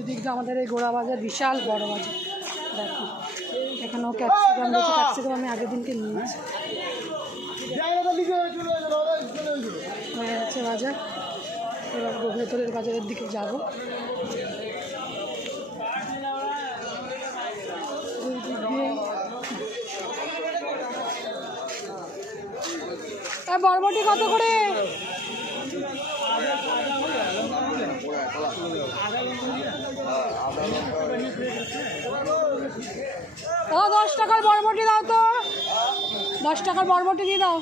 দুদিক দিয়ে আমাদের এই গোড়া বাজার বিশাল বড় বাজার। দেখো এখানেও ক্যাপসিকাম রয়েছে, ক্যাপসিকাম আমি আগের দিনকে নিয়েছি। হয়ে যাচ্ছে বাজার, এবার ভেতরের বাজারের দিকে যাব। বরবটি কত করে? ও 10 টাকার বরবটি দাও তো, 10 টাকার বরবটি দিয়ে দাও।